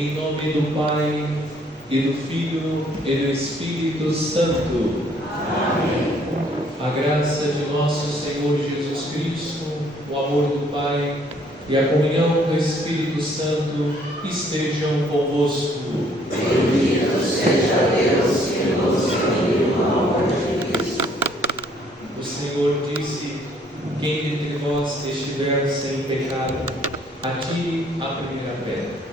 Em nome do Pai, e do Filho, e do Espírito Santo. Amém. A graça de nosso Senhor Jesus Cristo, o amor do Pai e a comunhão do Espírito Santo estejam convosco. Bendito seja Deus que nos uniu no amor de Cristo. O Senhor disse: quem entre vós estiver sem pecado, atire a primeira pedra.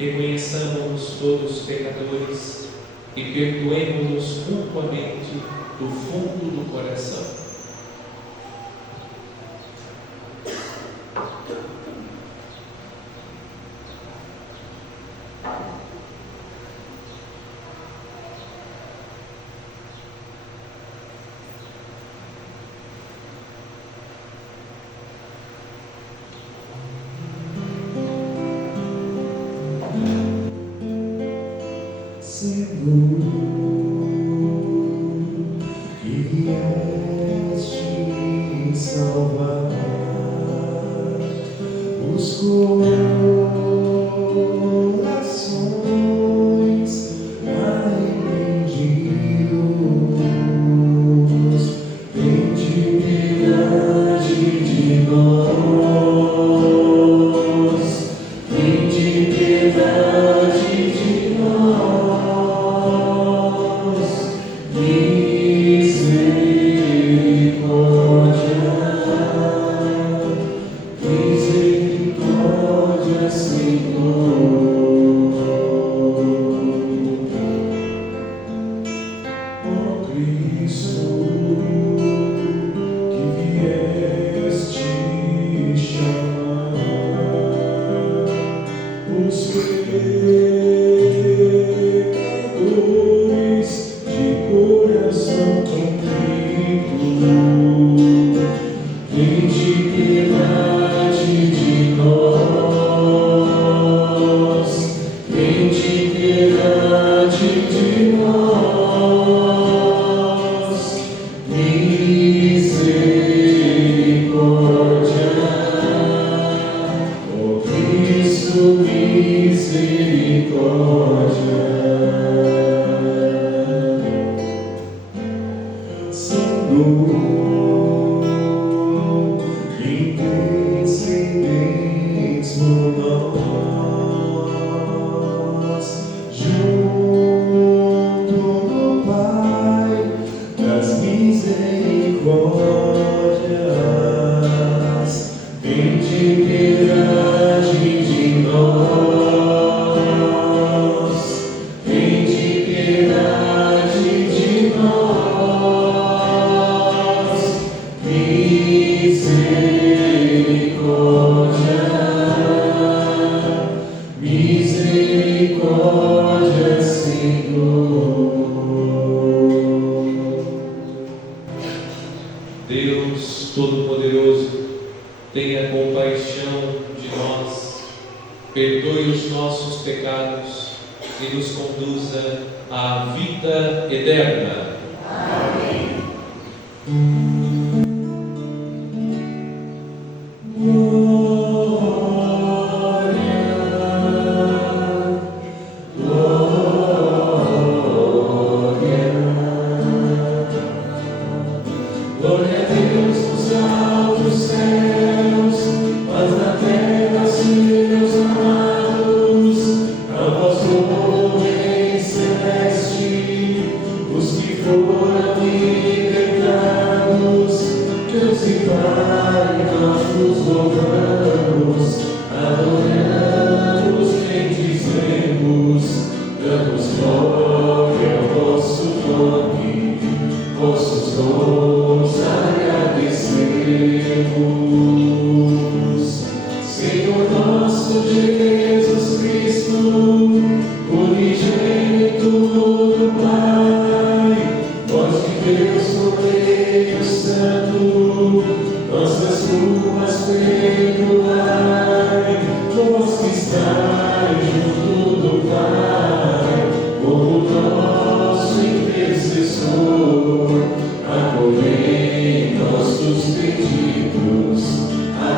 Reconheçamos-nos todos pecadores e perdoemos-nos mutuamente do fundo do coração. Deus Todo-Poderoso, tenha compaixão de nós, perdoe os nossos pecados e nos conduza à vida eterna. Amém.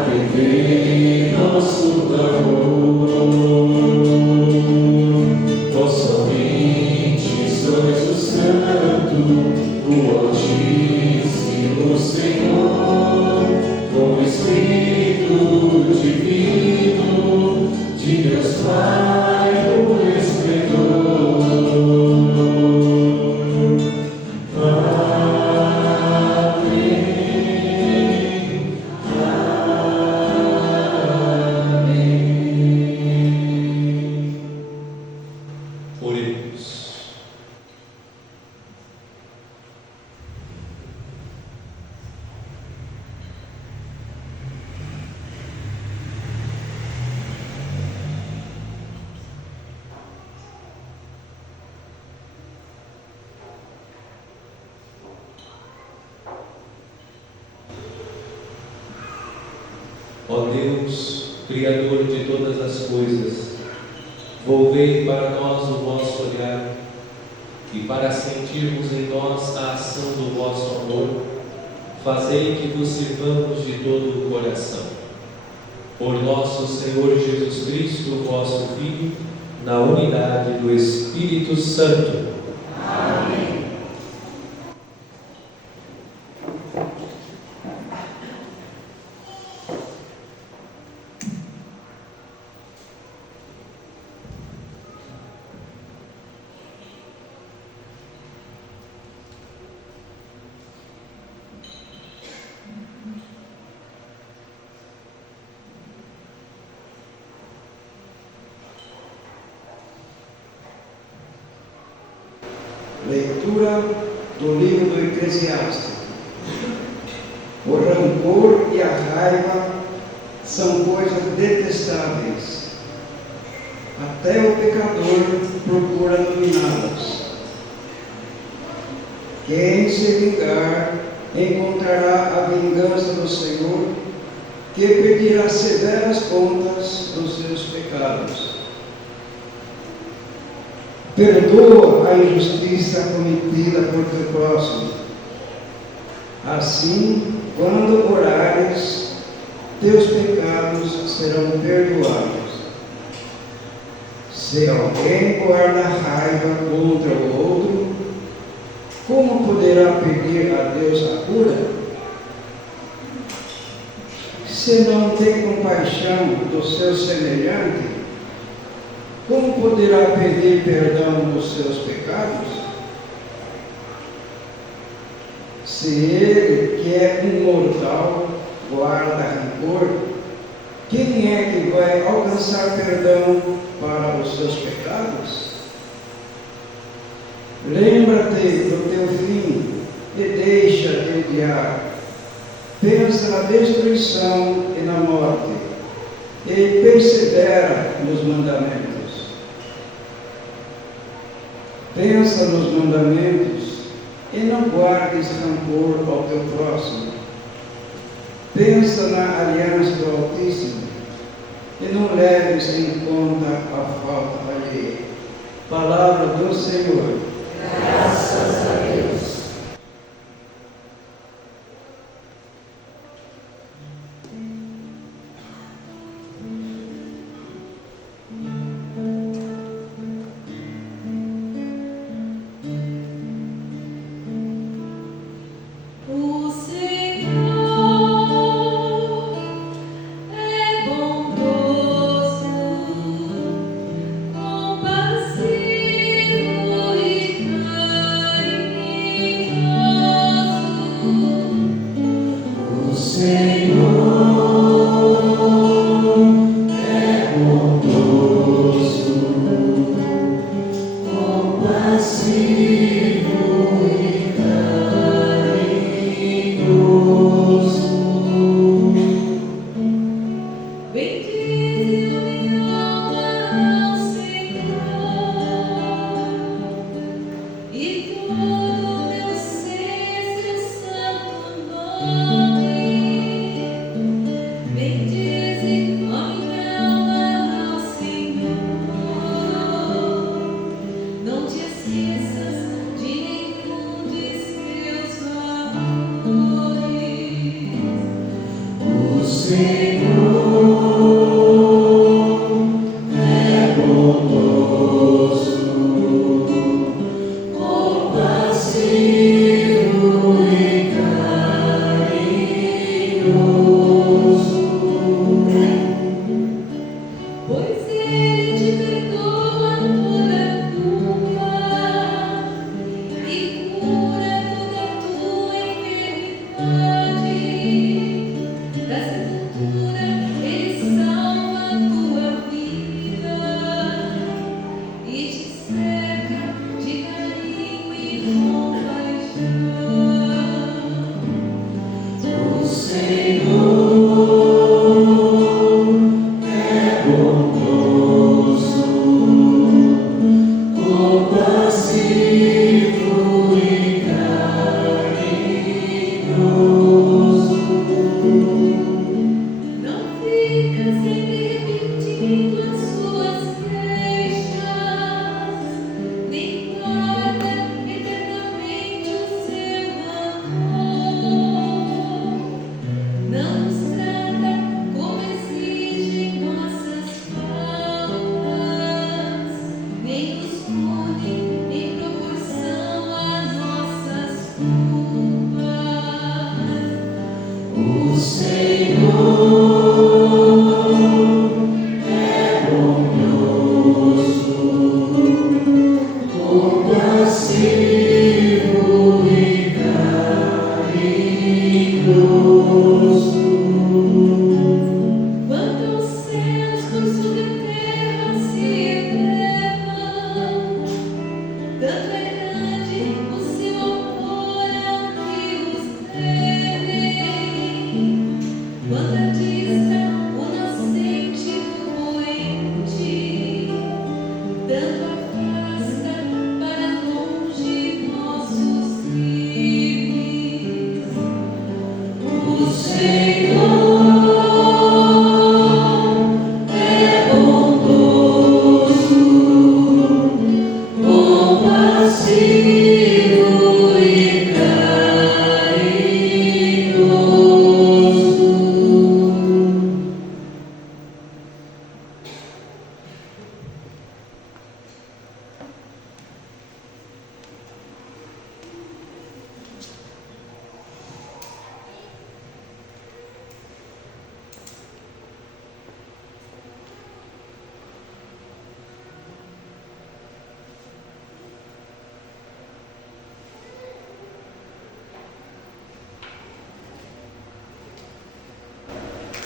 Atendei nosso clamor. Ó Deus, Criador de todas as coisas, volvei para nós o vosso olhar, e para sentirmos em nós a ação do vosso amor, fazei que vos sirvamos de todo o coração. Por nosso Senhor Jesus Cristo, vosso Filho, na unidade do Espírito Santo. Amém. Leitura do livro do Eclesiástico. O rancor e a raiva são coisas detestáveis. Até o pecador procura dominá-las. Quem se vingar encontrará a vingança do Senhor, que pedirá severas contas dos seus pecados. Perdoa a injustiça cometida por teu próximo. Assim, quando orares, teus pecados serão perdoados. Se alguém guarda raiva contra o outro, como poderá pedir a Deus a cura? Se não tem compaixão do seu semelhante, como poderá pedir perdão dos seus pecados? Se ele, que é um mortal, guarda rancor, quem é que vai alcançar perdão para os seus pecados? Lembra-te do teu fim e deixa de odiar. Pensa na destruição e na morte, e persevera nos mandamentos. Pensa nos mandamentos e não guardes rancor ao teu próximo. Pensa na aliança do Altíssimo e não leves em conta a falta alheia. Palavra do Senhor. Graças a Deus. O Senhor é bondoso, compassivo e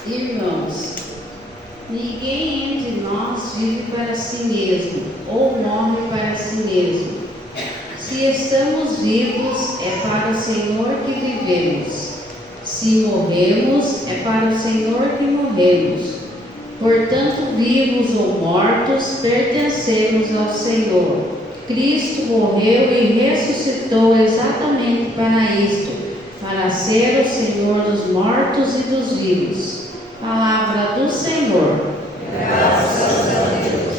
Irmãos, ninguém entre nós vive para si mesmo, ou morre para si mesmo. Se estamos vivos, é para o Senhor que vivemos. Se morremos, é para o Senhor que morremos. Portanto, vivos ou mortos, pertencemos ao Senhor. Cristo morreu e ressuscitou exatamente para isto, para ser o Senhor dos mortos e dos vivos. Palavra do Senhor. Graças a Deus.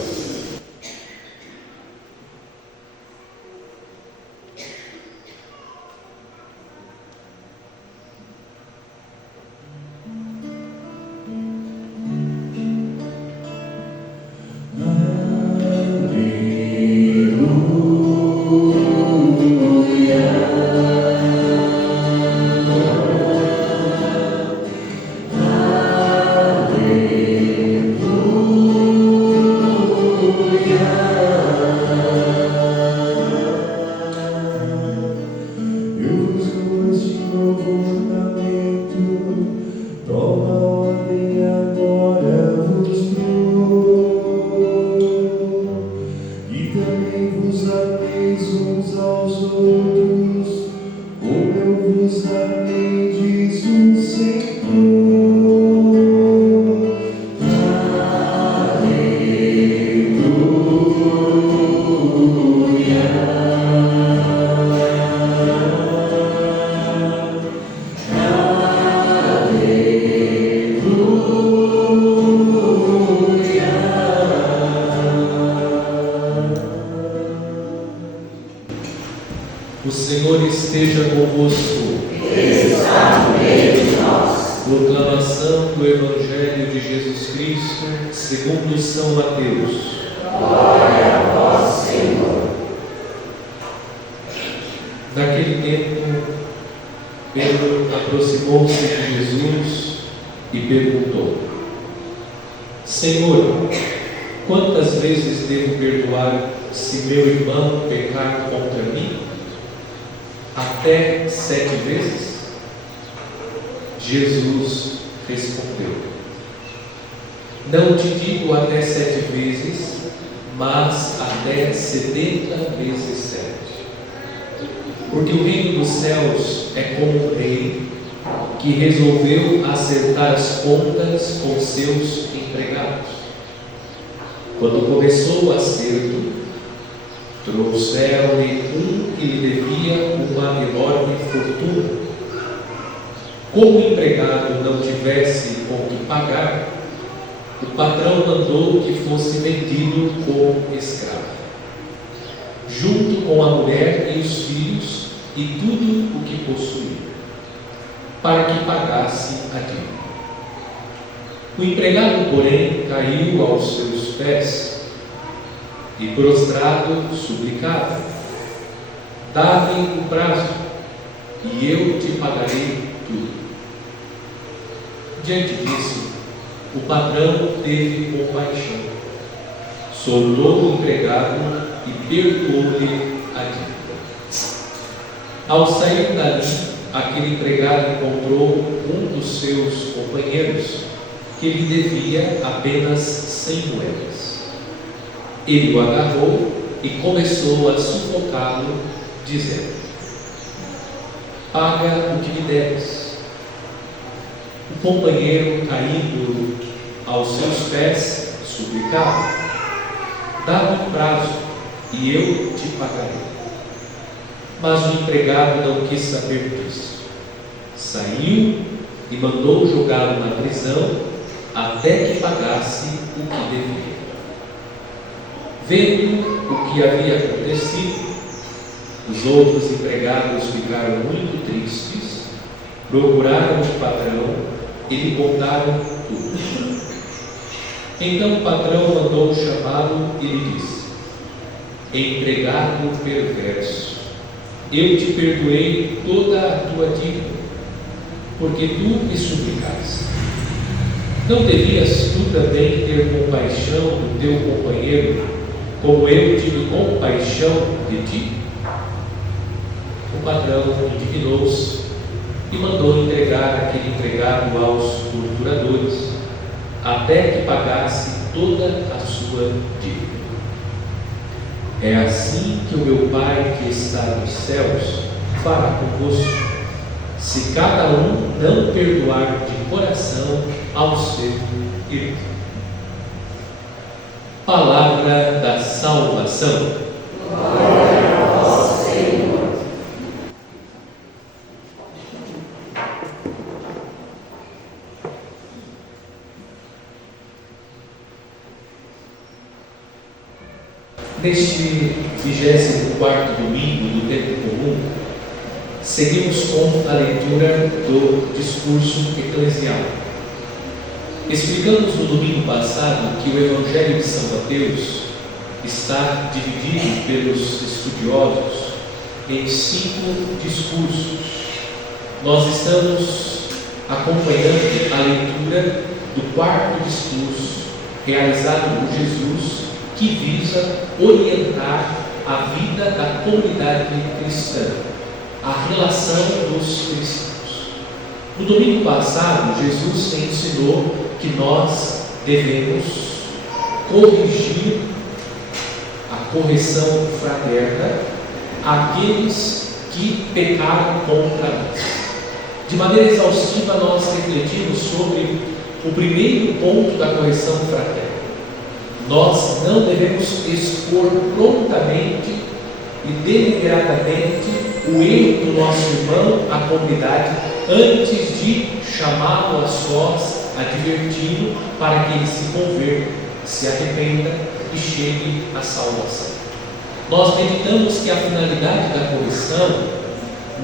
O Senhor esteja convosco. Está no meio de nós. Proclamação do Evangelho de Jesus Cristo segundo São Mateus. Glória a vós, Senhor. Naquele tempo, Pedro aproximou-se de Jesus e perguntou: Senhor, quantas vezes devo perdoar se meu irmão pecar contra mim? Até 7 vezes? Jesus respondeu: Não te digo até 7 vezes, mas até 70 vezes 7. Porque o reino dos céus é como um rei que resolveu acertar as contas com seus empregados. Quando começou o acerto, trouxeram-lhe um que lhe devia uma enorme fortuna. Como o empregado não tivesse com que pagar, o patrão mandou que fosse vendido como escravo, junto com a mulher e os filhos e tudo o que possuía, para que pagasse a dívida. O empregado, porém, caiu aos seus pés e, prostrado, suplicava: dá-me o prazo, e eu te pagarei tudo. Diante disso, o patrão teve compaixão, soltou o empregado e perdoou-lhe a dívida. Ao sair dali, aquele empregado encontrou um dos seus companheiros que lhe devia apenas 100 moedas. Ele o agarrou e começou a sufocá-lo, dizendo: paga o que me deves. O companheiro, caindo aos seus pés, suplicava: dá-me um prazo e eu te pagarei. Mas o empregado não quis saber disso. Saiu e mandou jogá-lo na prisão até que pagasse o que devia. Vendo o que havia acontecido, os outros empregados ficaram muito tristes, procuraram o patrão e lhe contaram tudo. Então o patrão mandou chamá-lo e lhe disse: empregado perverso, eu te perdoei toda a tua dívida, porque tu me suplicaste. Não devias tu também ter compaixão do teu companheiro, como eu tive compaixão de ti? O patrão indignou-se e mandou entregar aquele empregado aos torturadores, até que pagasse toda a sua dívida. É assim que o meu Pai que está nos céus fará convosco, se cada um não perdoar de coração ao seu irmão. Palavra da salvação. Glória a vós, Senhor. Neste 24º domingo do tempo comum, seguimos com a leitura do discurso eclesial. Explicamos no domingo passado que o Evangelho de São Mateus está dividido pelos estudiosos em 5 discursos. Nós estamos acompanhando a leitura do 4º discurso, realizado por Jesus, que visa orientar a vida da comunidade cristã, a relação dos cristãos. No domingo passado, Jesus ensinou que nós devemos corrigir a correção fraterna aqueles que pecaram contra nós. De maneira exaustiva, nós refletimos sobre o primeiro ponto da correção fraterna. Nós não devemos expor prontamente e deliberadamente o erro do nosso irmão à comunidade antes de chamá-lo a sós, adverti-lo para que ele se converta, se arrependa e chegue à salvação. Nós meditamos que a finalidade da correção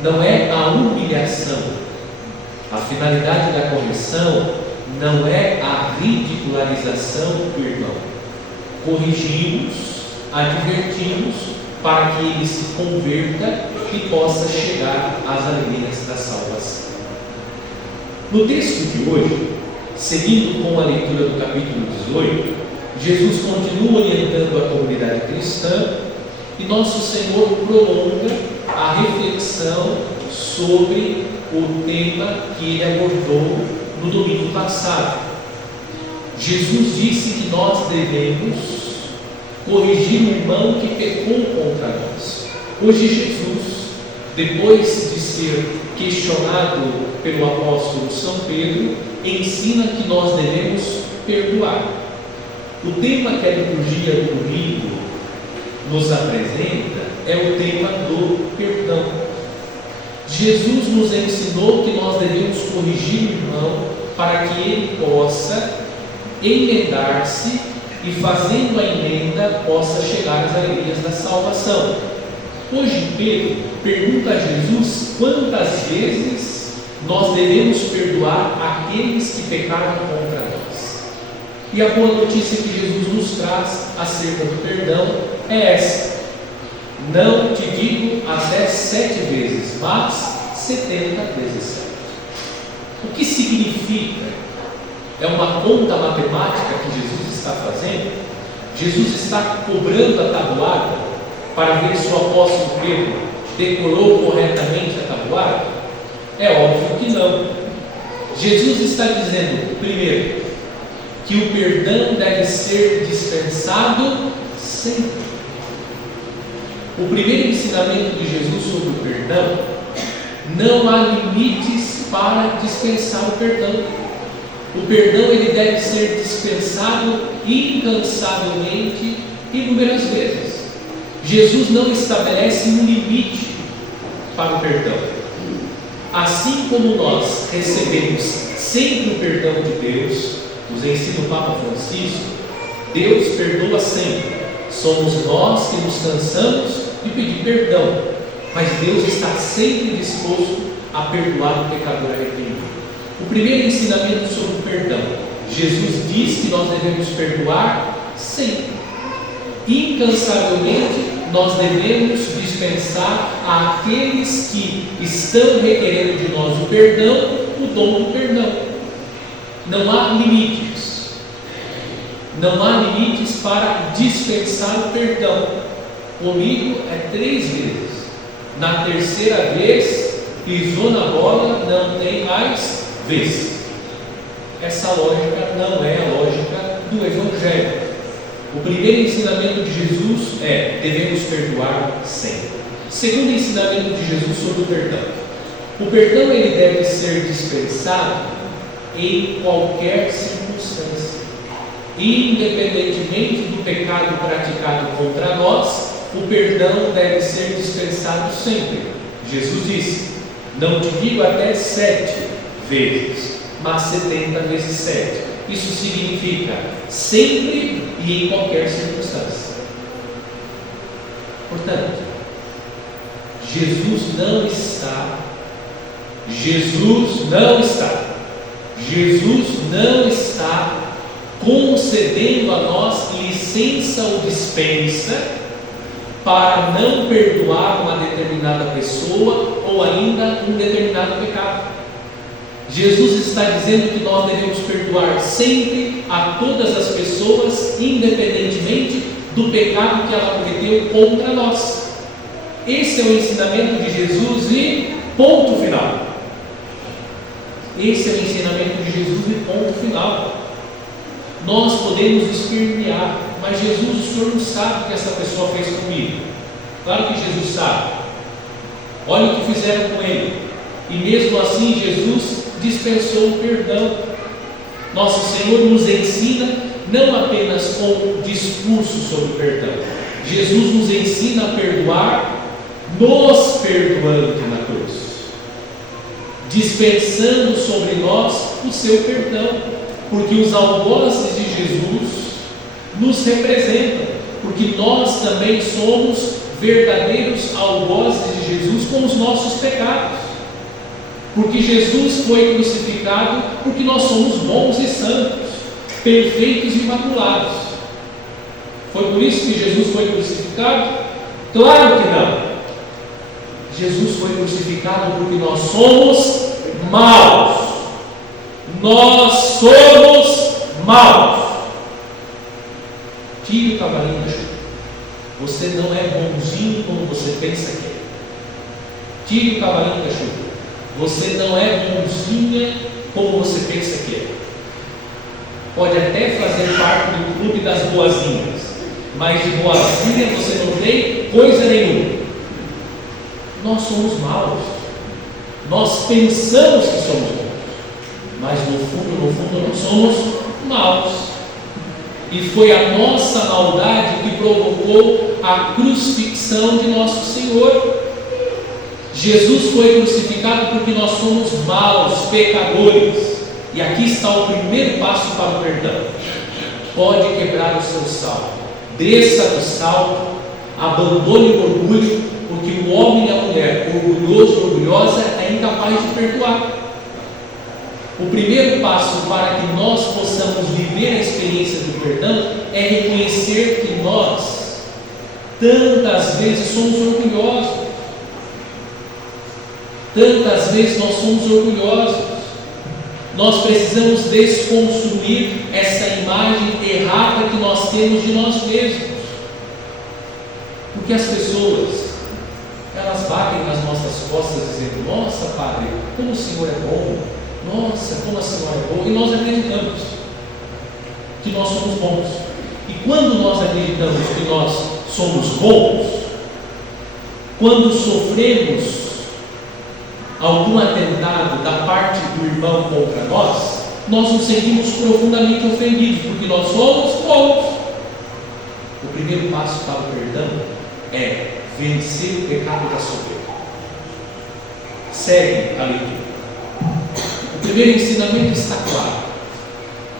não é a humilhação, a finalidade da correção não é a ridicularização do irmão. Corrigimos, advertimos para que ele se converta e possa chegar às alegrias da salvação. No texto de hoje, seguindo com a leitura do capítulo 18, Jesus continua orientando a comunidade cristã e nosso Senhor prolonga a reflexão sobre o tema que ele abordou no domingo passado. Jesus disse que nós devemos corrigir o irmão que pecou contra nós. Hoje Jesus, depois de ser questionado pelo apóstolo São Pedro, ensina que nós devemos perdoar. O tema que a liturgia do domingo nos apresenta é o tema do perdão. Jesus nos ensinou que nós devemos corrigir o irmão para que ele possa emendar-se e, fazendo a emenda, possa chegar às alegrias da salvação. Hoje Pedro pergunta a Jesus quantas vezes nós devemos perdoar aqueles que pecaram contra nós. E a boa notícia que Jesus nos traz acerca do perdão é essa: não te digo até 7 vezes, mas 70 vezes 7. O que significa? É uma conta matemática que Jesus está fazendo? Jesus está cobrando a tabuada para ver se o apóstolo Pedro decorou corretamente a tabuada? É óbvio que não. Jesus está dizendo, primeiro, que o perdão deve ser dispensado sempre. O primeiro ensinamento de Jesus sobre o perdão: não há limites para dispensar o perdão. O perdão ele deve ser dispensado incansavelmente inúmeras vezes. Jesus não estabelece um limite para o perdão. Assim como nós recebemos sempre o perdão de Deus, nos ensina o Papa Francisco, Deus perdoa sempre. Somos nós que nos cansamos de pedir perdão, mas Deus está sempre disposto a perdoar o pecador arrependido. O primeiro ensinamento sobre o perdão: Jesus diz que nós devemos perdoar sempre. Incansavelmente nós devemos dispensar àqueles que estão requerendo de nós o perdão, o dom do perdão. Não há limites. Não há limites para dispensar o perdão. Comigo é 3 vezes. Na terceira vez, pisou na bola, não tem mais vez. Essa lógica não é a lógica do Evangelho. O primeiro ensinamento de Jesus é: devemos perdoar sempre. Segundo ensinamento de Jesus sobre o perdão: o perdão ele deve ser dispensado em qualquer circunstância. Independentemente do pecado praticado contra nós, o perdão deve ser dispensado sempre. Jesus disse: não te digo até 7 vezes, mas 70 vezes 7. Isso significa sempre e em qualquer circunstância. Portanto, Jesus não está concedendo a nós licença ou dispensa para não perdoar uma determinada pessoa ou ainda um determinado pecado. Jesus está dizendo que nós devemos perdoar sempre a todas as pessoas, independentemente do pecado que ela cometeu contra nós. Esse é o ensinamento de Jesus e ponto final. Esse é o ensinamento de Jesus e ponto final. Nós podemos espernear, mas Jesus, o Senhor não sabe o que essa pessoa fez comigo. Claro que Jesus sabe. Olha o que fizeram com ele. E mesmo assim Jesus dispensou o perdão. Nosso Senhor nos ensina não apenas com discurso sobre o perdão. Jesus nos ensina a perdoar, nos perdoando na cruz, dispensando sobre nós o seu perdão, porque os algozes de Jesus nos representam, porque nós também somos verdadeiros algozes de Jesus com os nossos pecados. Porque Jesus foi crucificado porque nós somos bons e santos, perfeitos e imaculados. Foi por isso que Jesus foi crucificado? Claro que não. Jesus foi crucificado porque nós somos maus. Nós somos maus. Tire o cavalinho da chuva. Você não é bonzinho como você pensa que é. Tire o cavalinho da chuva. Você não é bonzinha como você pensa que é. Pode até fazer parte do clube das boazinhas, mas de boazinha você não tem coisa nenhuma. Nós somos maus. Nós pensamos que somos bons, mas no fundo nós somos maus. E foi a nossa maldade que provocou a crucifixão de nosso Senhor. Jesus foi crucificado porque nós somos maus, pecadores. E aqui está o primeiro passo para o perdão. pode quebrar o seu salto. Desça do salto, abandone o orgulho, porque o homem e a mulher, orgulhoso ou orgulhosa, é incapaz de perdoar. O primeiro passo para que nós possamos viver a experiência do perdão é reconhecer que nós, tantas vezes, somos orgulhosos. Tantas vezes nós somos orgulhosos. Nós precisamos desconstruir essa imagem errada que nós temos de nós mesmos. Porque as pessoas, elas batem nas nossas costas dizendo: nossa, Padre, como o Senhor é bom, nossa, como a Senhora é boa, e nós acreditamos que nós somos bons. E quando nós acreditamos que nós somos bons, quando sofremos algum atentado da parte do irmão contra nós, nós nos sentimos profundamente ofendidos, porque nós somos bons. O primeiro passo para o perdão é vencer o pecado da soberba. Segue a leitura. O primeiro ensinamento está claro.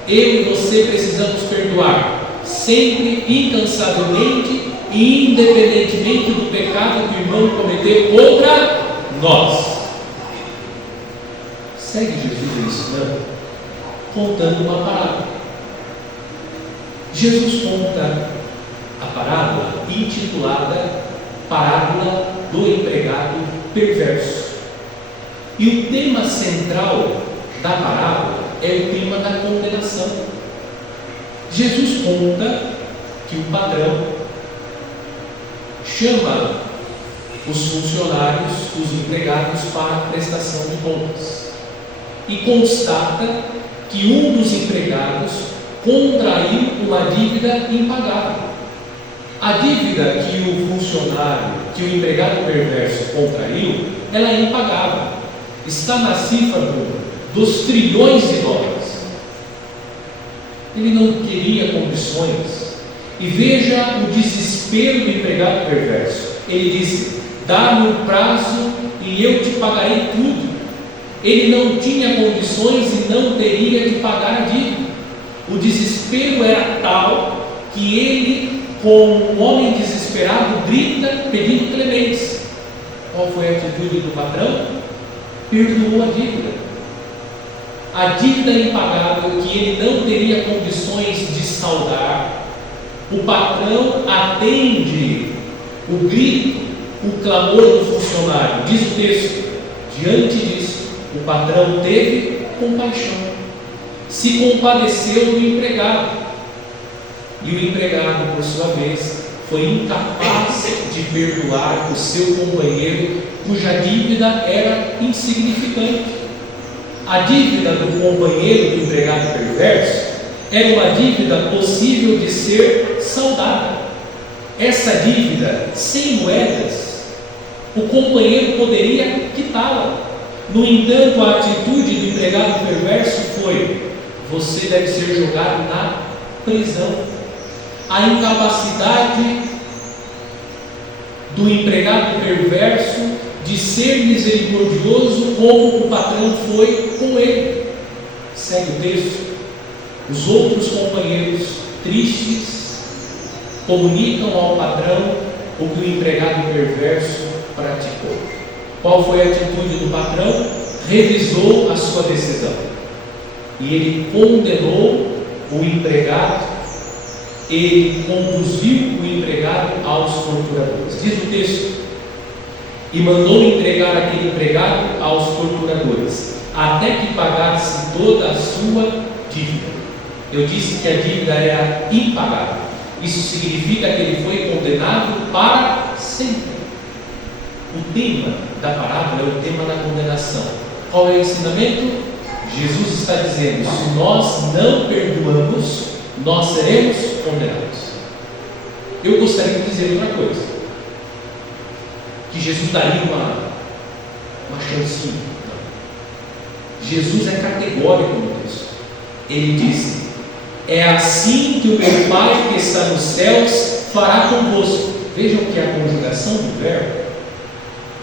Eu e você precisamos perdoar, sempre, incansavelmente e independentemente do pecado que o irmão cometeu contra nós. Segue Jesus ensinando, contando uma parábola. Jesus conta a parábola intitulada Parábola do Empregado Perverso. E o tema central da parábola é o tema da condenação. Jesus conta que o patrão chama os funcionários, os empregados, para a prestação de contas. E constata que um dos empregados contraiu uma dívida impagável. A dívida que o funcionário, que o empregado perverso contraiu, ela é impagável. Está na cifra dos trilhões de dólares. Ele não queria condições. E veja o desespero do empregado perverso. Ele disse: dá-me um prazo e eu te pagarei tudo. Ele não tinha condições e não teria de pagar a dívida. O desespero era tal que ele, como um homem desesperado, grita pedindo clemência. Qual foi a atitude do patrão? Perdoou a dívida. A dívida impagável que ele não teria condições de saldar. O patrão atende o grito, o clamor do funcionário. Diz o texto: diante disso, o patrão teve compaixão, se compadeceu do empregado. E o empregado, por sua vez, foi incapaz de perdoar o seu companheiro, cuja dívida era insignificante. A dívida do companheiro do empregado perverso era uma dívida possível de ser saldada. Essa dívida, sem moedas, o companheiro poderia quitá-la. No entanto, a atitude do empregado perverso foi: você deve ser jogado na prisão. A incapacidade do empregado perverso de ser misericordioso como o patrão foi com ele. Segue o texto. Os outros companheiros, tristes, comunicam ao patrão o que o empregado perverso praticou. Qual foi a atitude do patrão? Revisou a sua decisão e ele condenou o empregado. Ele conduziu o empregado aos torturadores. Diz o texto: e mandou entregar aquele empregado aos torturadores, até que pagasse toda a sua dívida. Eu disse que a dívida era impagável. Isso significa que ele foi condenado para sempre. O tema da parábola é o tema da condenação. Qual é o ensinamento? Jesus está dizendo: se nós não perdoamos, nós seremos condenados. Eu gostaria de dizer outra coisa, que Jesus daria uma chancinha. Não. Jesus é categórico no texto. Ele disse: é assim que o meu Pai que está nos céus fará convosco. Vejam que a conjugação do verbo,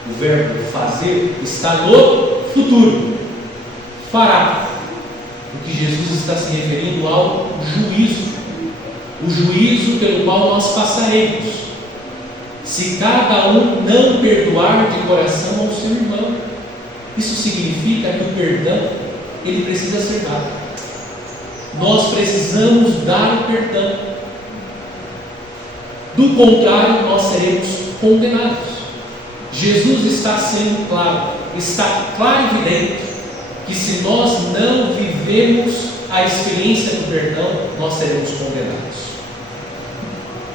o verbo fazer, está no futuro. Fará. O que Jesus está se referindo ao juízo. o juízo pelo qual nós passaremos, se cada um não perdoar de coração ao seu irmão. Isso significa que o perdão, ele precisa ser dado. Nós precisamos dar o perdão. Do contrário, nós seremos condenados. Jesus está sendo claro, está claro e evidente, que se nós não vivemos a experiência do perdão, nós seremos condenados.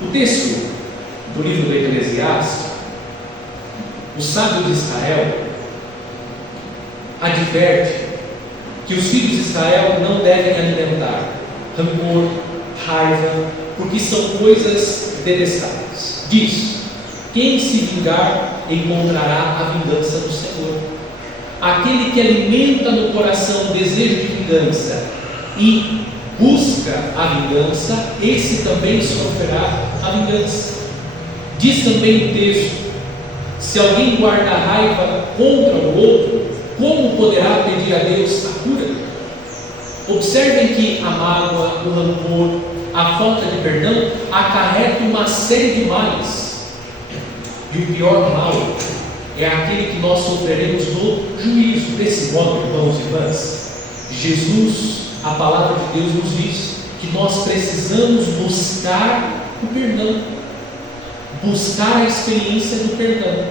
O texto do livro do Eclesiastes, o sábio de Israel adverte que os filhos de Israel não devem alimentar rancor, raiva, porque são coisas detestáveis. Diz: quem se vingar encontrará a vingança do Senhor. Aquele que alimenta no coração o desejo de vingança e busca a vingança, esse também sofrerá a vingança. Diz também o texto: se alguém guarda raiva contra o outro, como poderá pedir a Deus a cura? Observem que a mágoa, o rancor, a falta de perdão acarreta uma série de males. E o pior mal é aquele que nós sofreremos no juízo. Desse modo, irmãos e irmãs, Jesus, a palavra de Deus nos diz que nós precisamos buscar o perdão, buscar a experiência do perdão.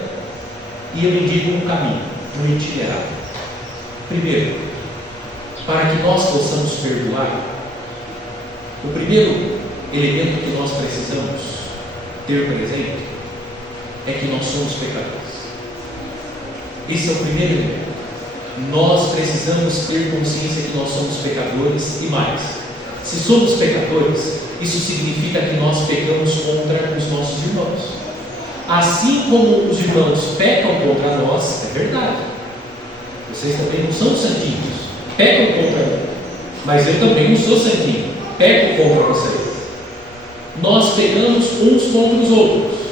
E eu indico um caminho, um itinerário. Primeiro, para que nós possamos perdoar, o primeiro elemento que nós precisamos ter presente é que nós somos pecadores. Esse é o primeiro elemento. Nós precisamos ter consciência que nós somos pecadores e mais. Se somos pecadores, isso significa que nós pecamos contra os nossos irmãos. Assim como os irmãos pecam contra nós, é verdade. Vocês também não são santinhos, pecam contra mim, mas eu também não sou santinho, peco contra vocês. Nós pecamos uns contra os outros.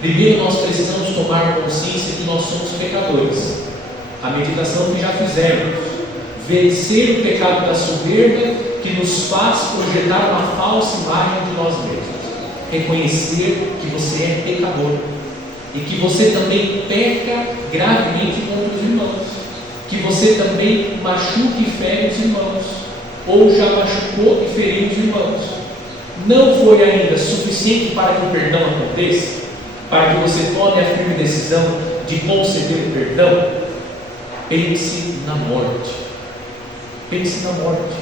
Primeiro nós precisamos tomar consciência que nós somos pecadores. A meditação que já fizemos, vencer o pecado da soberba que nos faz projetar uma falsa imagem de nós mesmos. Reconhecer que você é pecador e que você também peca gravemente contra os irmãos, que você também machuca e fere os irmãos, ou já machucou e feriu os irmãos. Não foi ainda suficiente para que o perdão aconteça, para que você tome a firme decisão de conceder o perdão? Pense na morte. Pense na morte.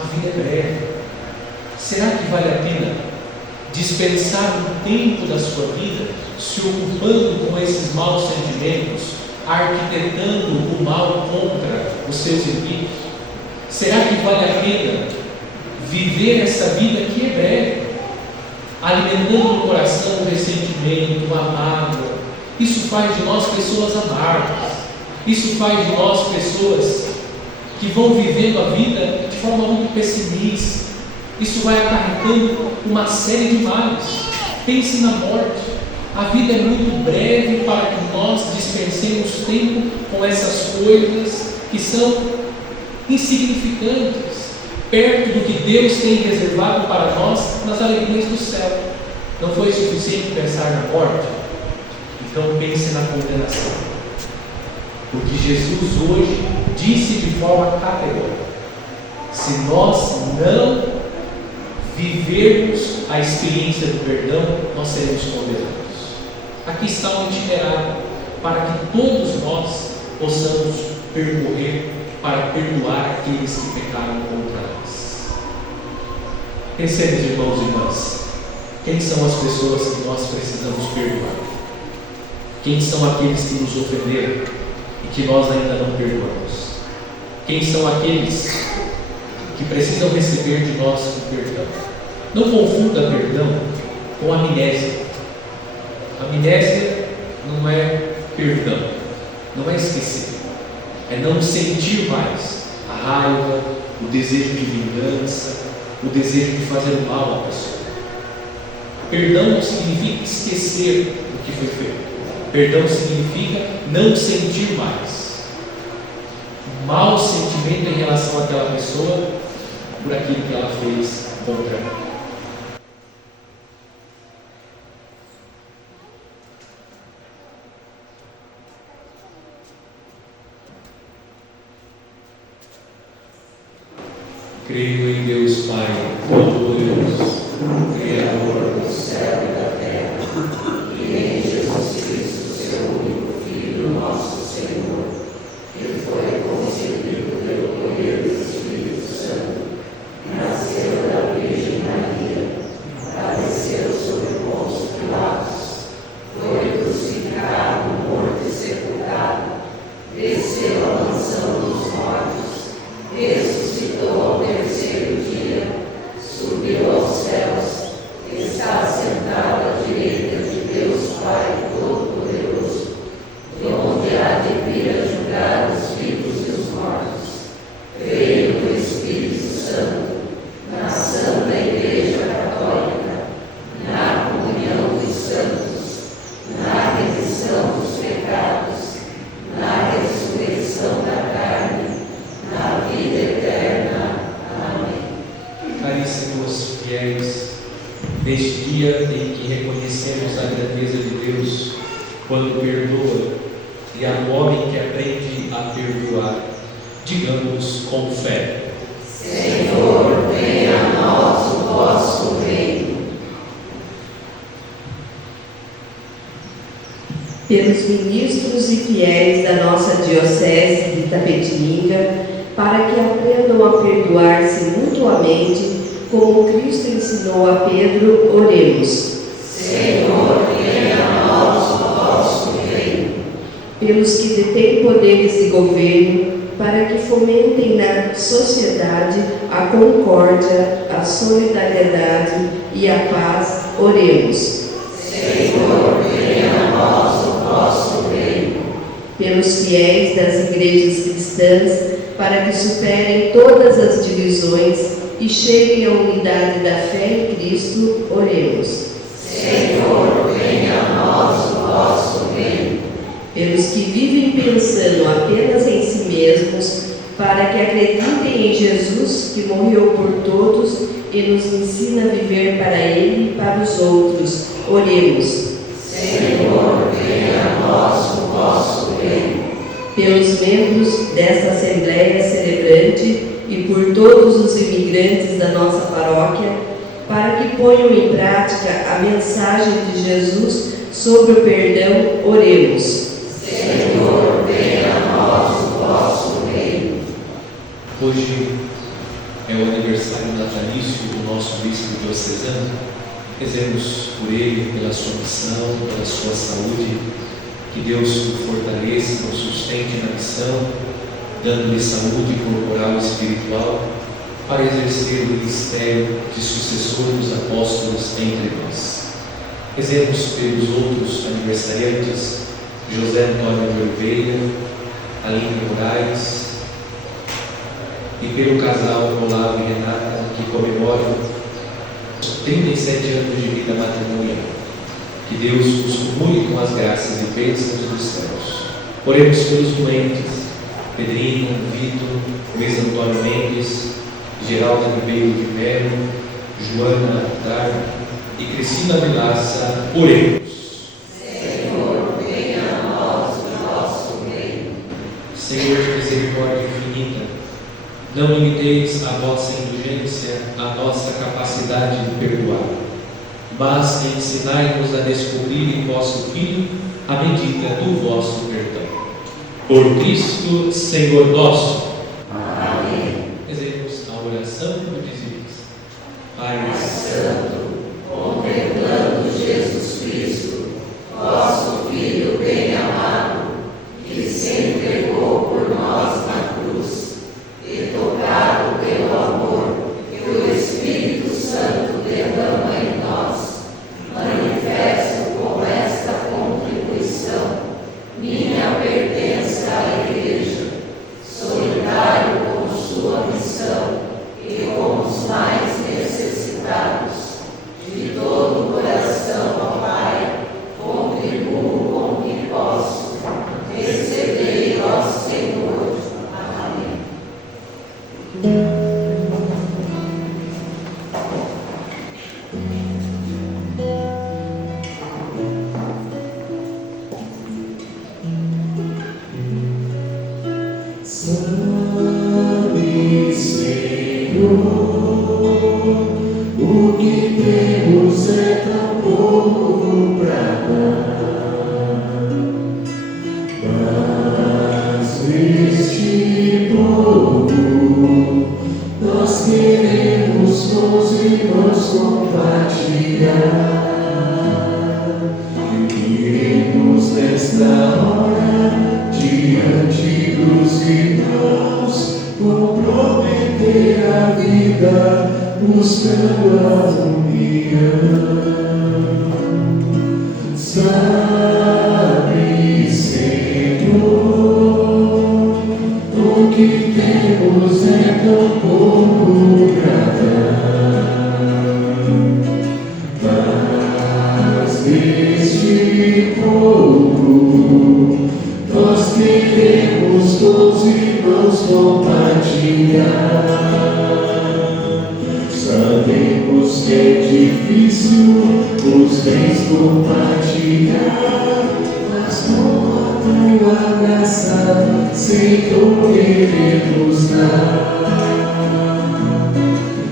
A vida é breve. Será que vale a pena dispensar um tempo da sua vida se ocupando com esses maus sentimentos, arquitetando o mal contra os seus inimigos? Será que vale a pena viver essa vida que é breve, alimentando no coração o ressentimento, a mágoa? Isso faz de nós pessoas amargas. Isso faz de nós pessoas que vão vivendo a vida de forma muito pessimista. Isso vai acarretando uma série de males. Pense na morte. A vida é muito breve para que nós dispensemos tempo com essas coisas que são insignificantes, perto do que Deus tem reservado para nós nas alegrias do céu. Não foi suficiente pensar na morte? Então pense na condenação. Porque Jesus hoje disse de forma categórica: se nós não vivermos a experiência do perdão, nós seremos condenados. Aqui está um itinerário para que todos nós possamos percorrer para perdoar aqueles que pecaram contra nós. Pensemos, irmãos e irmãs, quem são as pessoas que nós precisamos perdoar? Quem são aqueles que nos ofenderam e que nós ainda não perdoamos? Quem são aqueles que precisam receber de nós o perdão? Não confunda perdão com amnésia. Amnésia não é perdão, não é esquecer, é não sentir mais a raiva, o desejo de vingança, o desejo de fazer o mal à pessoa. Perdão não significa esquecer o que foi feito. Perdão significa não sentir mais mau sentimento em relação àquela pessoa por aquilo que ela fez contra mim. Creio em Deus Pai Todo-Poderoso, Criador do céu e da terra, e em Jesus Cristo, seu único Filho, nosso Senhor, que foi concebido pelo poder do Espírito Santo, nasceu da Virgem Maria, padeceu sob Pôncio Pilatos, foi crucificado, morto e sepultado, desceu à mansão dos mortos, ressuscitou ao terceiro dia, subiu aos céus, está sentado à direita de Deus Pai Todo-Poderoso, de onde há de vir a julgar os vivos e os mortos. Creio no Espírito Santo, na Santa Igreja Católica, na comunhão dos santos, na remissão dos pecados, na ressurreição da carne, na vida eterna. Amém. Caríssimos fiéis, neste dia em que reconhecemos a grandeza de Deus quando perdoa e há um homem que aprende a perdoar, digamos com fé: Senhor, venha a nós o vosso reino. Pelos ministros e fiéis da nossa Diocese de Itapetininga, para que aprendam a perdoar-se mutuamente, como Cristo ensinou a Pedro, oremos. Senhor, venha a nós o vosso reino. Pelos que detêm poderes de governo, para que fomentem na sociedade a concórdia, a solidariedade e a paz, oremos. Senhor, venha a nós o vosso reino. Pelos fiéis das igrejas cristãs, para que superem todas as divisões e cheguem à unidade da fé em Cristo, oremos. Senhor, venha a nós o vosso reino. Pelos que vivem pensando apenas em si mesmos, para que acreditem em Jesus, que morreu por todos e nos ensina a viver para Ele e para os outros, oremos. Senhor, venha a nós o vosso reino. Pelos membros desta Assembleia Celebrante e por todos os imigrantes da nossa paróquia, para que ponham em prática a mensagem de Jesus sobre o perdão, oremos. Senhor, venha a nós o vosso reino. Hoje é o aniversário natalício do nosso bispo diocesano. Rezemos por ele, pela sua missão, pela sua saúde. Que Deus o fortaleça, o sustente na missão, dando-lhe saúde corporal e espiritual, para exercer o ministério de sucessor dos apóstolos entre nós. Rezemos pelos outros aniversariantes: José Antônio de Oliveira, Aline Moraes, e pelo casal Olavo e Renata, que comemoram 37 anos de vida matrimonial. Que Deus os comunique com as graças e bênçãos dos céus. Oremos pelos doentes: Pedrinho, Vitor, Luiz Antônio Mendes, Geralda Ribeiro de Melo, Joana Dar e Cristina Vilaça. Oremos. Senhor, venha a nós o vosso reino. Senhor de misericórdia infinita, não limiteis a vossa indulgência à nossa capacidade de perdoar, mas ensinai-nos a descobrir em vosso Filho a medida do vosso perdão. Por Cristo, Senhor nosso. Amém. Rezemos a oração do dizimista. Pai Santo, contemplando Jesus Cristo, vosso Filho bem-amado, que se entregou por nós na cruz, e tocado pelo amor que o Espírito Santo derrama em nós, manifesto com esta contribuição minha pertença à Igreja, solidário com sua missão e com os mais necessitados que temos é tão pouco pra dar, mas este pouco nós queremos com os irmãos compartilhar. Queremos nesta hora, diante dos irmãos, comprometer a vida, buscando a união. Sabe, Senhor, o que temos é tão pouco pra dar, mas deste pouco nós queremos com os irmãos compartilhar. Sabemos que é difícil os bens compartilhar, mas com a tua graça, Senhor, queremos dar.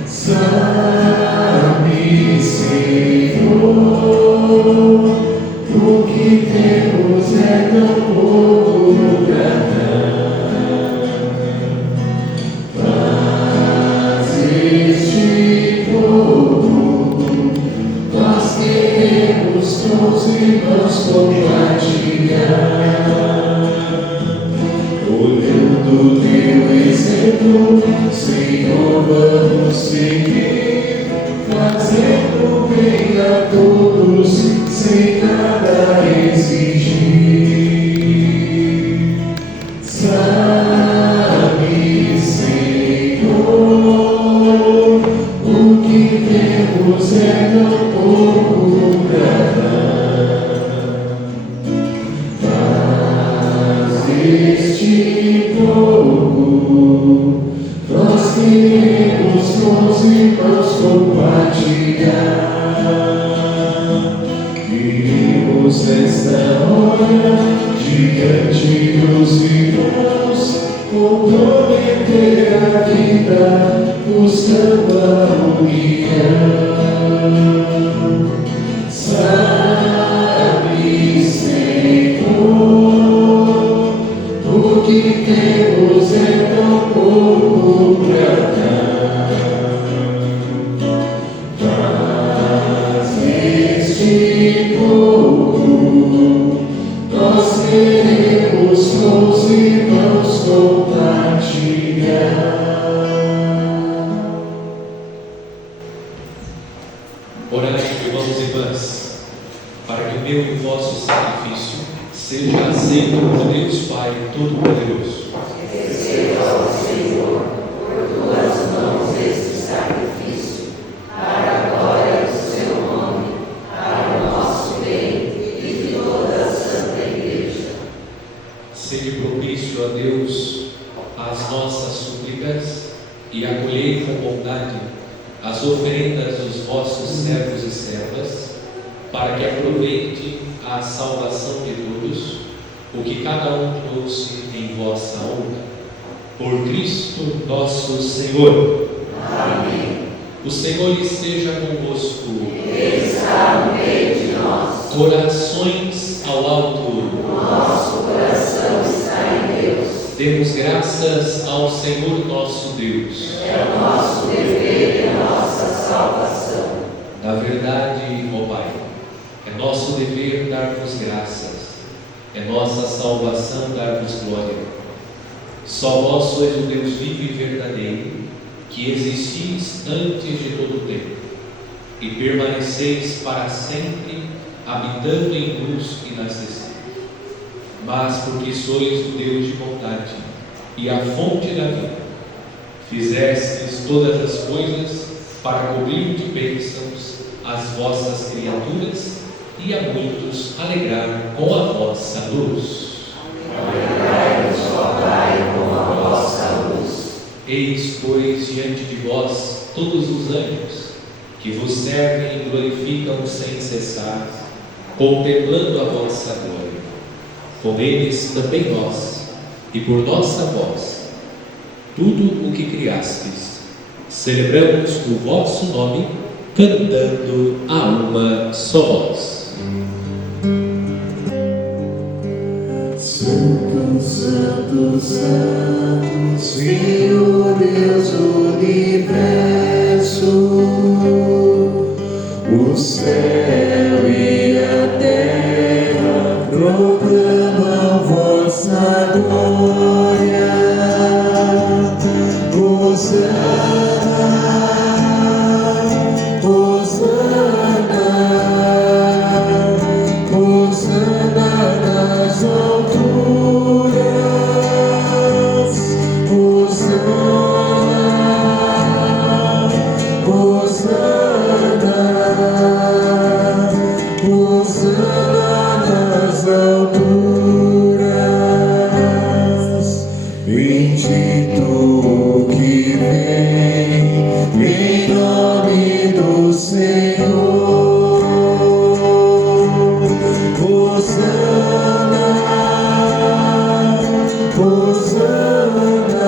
Sabe, Senhor, o que temos é tão pouco pra dar, mas este pouco nós queremos com os irmãos compartilhar. Olhando teu exemplo, Senhor, vamos seguir, fazendo bem a todos, sem nada exigir. Sabe, Senhor, o que temos é tão pouco pra dar, mas este pouco nós queremos com os irmãos compartilhar. Queremos esta hora, diante dos irmãos, comprometer a vida, buscando a união. Sabe, Senhor, o que temos é tão pouco pra dar, mas este pouco nós queremos com os irmãos compartilhar. Oremos, irmãos e irmãs, para que o meu e o vosso sacrifício seja aceito por Deus Pai Todo-Poderoso. Receba, ó Senhor, por tuas mãos este sacrifício, para a glória do seu nome, para o nosso bem e de toda a Santa Igreja. Sede propício a Deus às nossas súplicas e acolhei com bondade as oferendas dos vossos servos e servas, para que aproveite a salvação de todos, o que cada um trouxe em vossa honra. Por Cristo nosso Senhor. Amém. O Senhor esteja convosco. Ele está no meio de nós. Corações ao alto. O nosso coração está em Deus. Demos graças ao Senhor nosso Deus. É o nosso dever e a nossa salvação. Na verdade, ó Pai, é nosso dever dar-vos graças, é nossa salvação dar-vos glória. Só vós sois o Deus vivo e verdadeiro, que existis antes de todo o tempo, e permaneceis para sempre, habitando em luz inacessível. Mas porque sois o Deus de bondade e a fonte da vida, fizestes todas as coisas para cobrir de bênçãos as vossas criaturas e a muitos alegrar com a vossa luz. Alegrai-vos, ó Pai, com a vossa luz. Eis, pois, diante de vós todos os anjos, que vos servem e glorificam sem cessar, contemplando a vossa glória. Com eles também nós, e por nossa voz, tudo o que criastes, celebramos o vosso nome cantando a uma só voz. Santo, Santo, Santo, Senhor Deus do universo, o céu e a terra proclamam vossa glória. Hosana, Hosana, Hosana nas alturas, Hosana, Hosana, Hosana nas alturas. Bendito o que vem em nome do Senhor. Hosana, Hosana,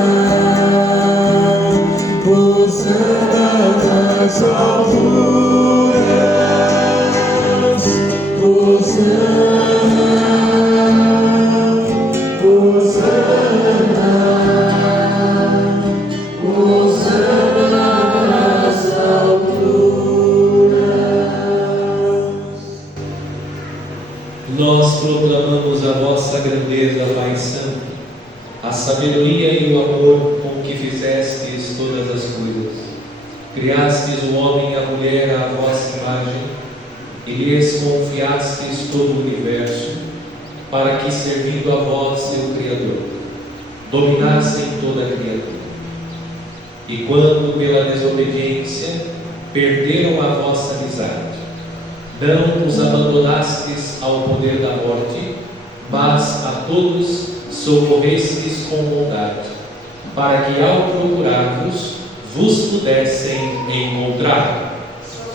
Hosana nas alturas. Hosana, Hosana, Hosana nas alturas. Nós proclamamos a vossa grandeza, Pai Santo, a sabedoria e o amor com que fizestes todas as coisas. Criastes o homem e a mulher à vossa imagem e lhes confiastes todo o universo, para que, servindo a vós, seu Criador, dominassem toda a criatura. E quando, pela desobediência, perderam a vossa amizade, não os abandonastes ao poder da morte, mas a todos socorrestes com bondade, para que, ao procurar-vos, vos pudessem encontrar.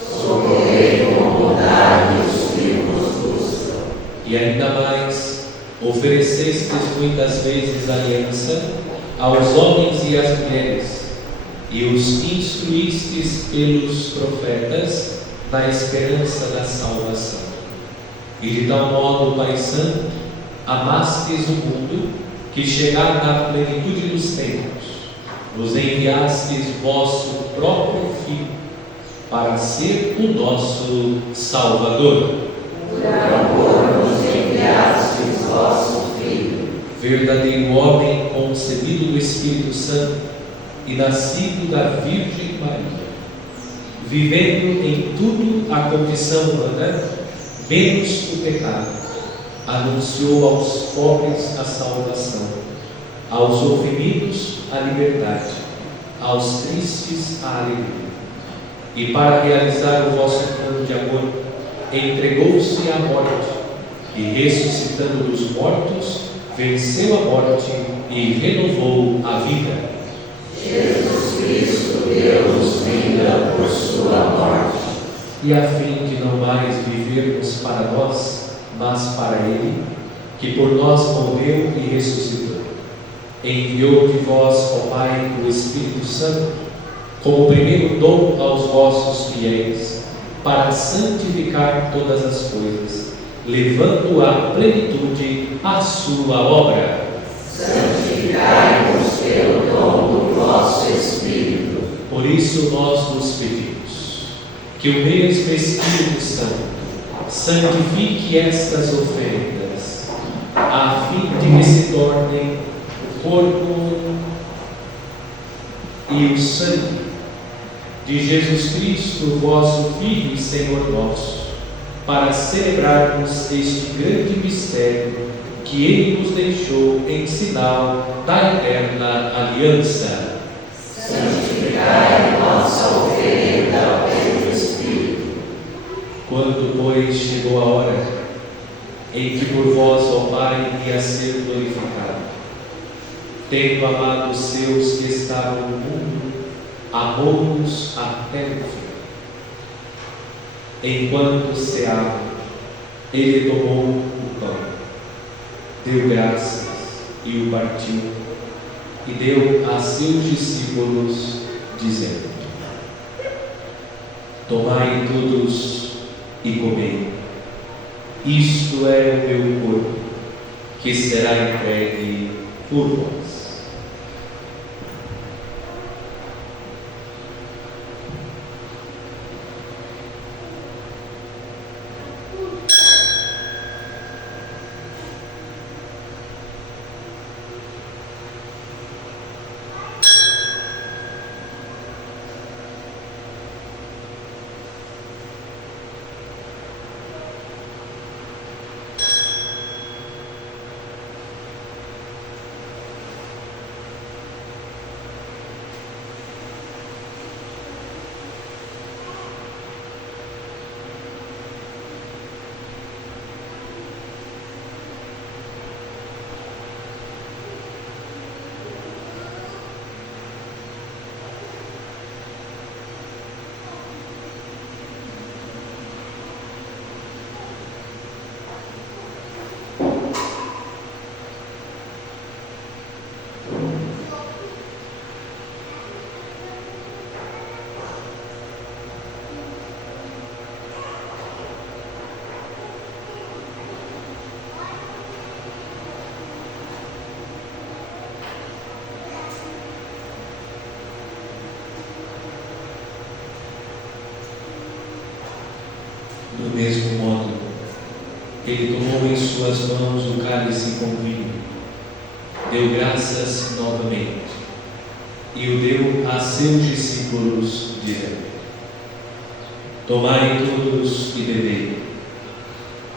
Socorrei com bondade os que vos buscam. E ainda mais, oferecestes muitas vezes aliança aos homens e às mulheres, e os instruístes pelos profetas na esperança da salvação. E de tal modo, Pai Santo, amastes o mundo, que, chegado na plenitude dos tempos, nos enviastes vosso próprio Filho, para ser o nosso Salvador. Por amor nos enviastes vosso Filho, verdadeiro homem concebido do Espírito Santo e nascido da Virgem Maria, vivendo em tudo a condição humana, menos o pecado, anunciou aos pobres a salvação, aos oprimidos a liberdade, aos tristes a alegria. E para realizar o vosso plano de amor, entregou-se à morte e, ressuscitando dos mortos, venceu a morte e renovou a vida. Jesus Cristo deu-nos vida por sua morte. E a fim de não mais vivermos para nós, mas para Ele, que por nós morreu e ressuscitou, enviou de vós, ó Pai, o Espírito Santo, como primeiro dom aos vossos fiéis, para santificar todas as coisas, levando à plenitude a sua obra. Santificai-nos pelo dom do vosso Espírito. Por isso nós vos pedimos que o mesmo Espírito Santo santifique estas ofertas, a fim de que se tornem o corpo e o sangue de Jesus Cristo, vosso Filho e Senhor nosso, para celebrarmos este grande mistério que Ele nos deixou em sinal da eterna aliança. Santificai nossa oferenda pelo Espírito. Quando, pois, chegou a hora em que por vós, ó Pai, ia ser glorificado, tendo amado os seus que estavam no mundo, amou-nos até o fim. Enquanto ceava, Ele tomou o pão, deu graças e o partiu, e deu a seus discípulos, dizendo: Tomai todos e comei. Isto é o meu corpo, que será entregue por vós. Do mesmo modo, ele tomou em suas mãos o cálice com vinho, deu graças novamente e o deu a seus discípulos, dizendo: Tomai todos e bebei.